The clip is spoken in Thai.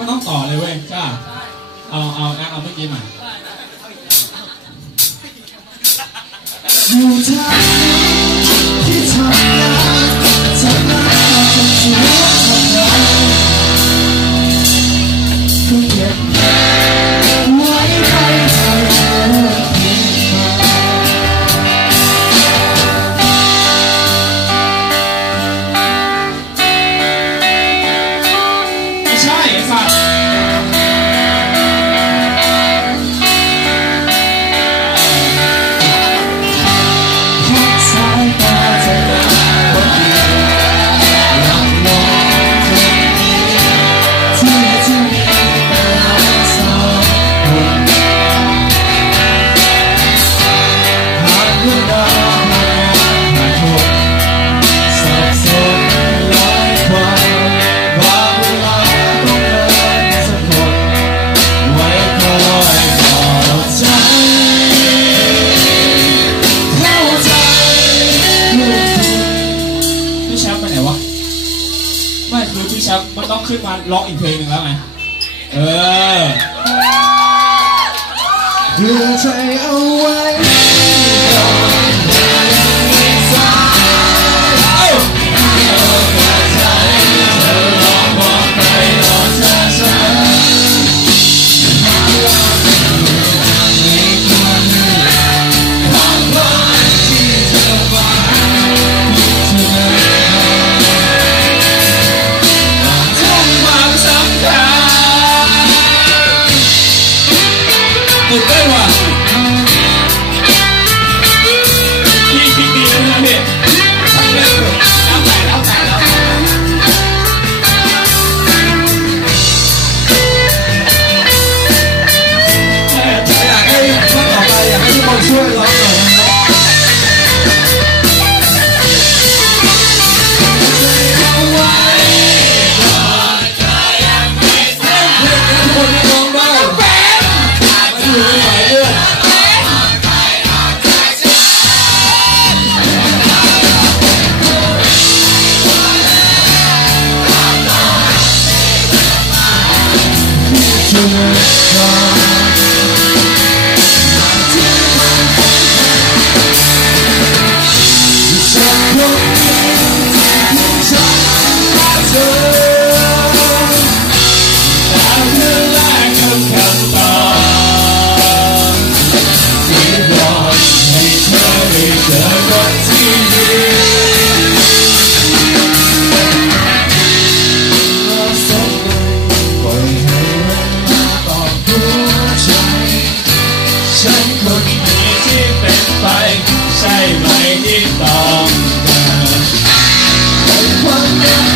ก็ต้องต่อเลยเว้ยจ้าเอาเอาเอาเมื่อกี้มาอยู่ทางที่ทำงานทำงานจนี่แชมป์มันต้องขึ้นมาร้องอีกเพลงหนึ่งแล้วไหมเออ time Yeah.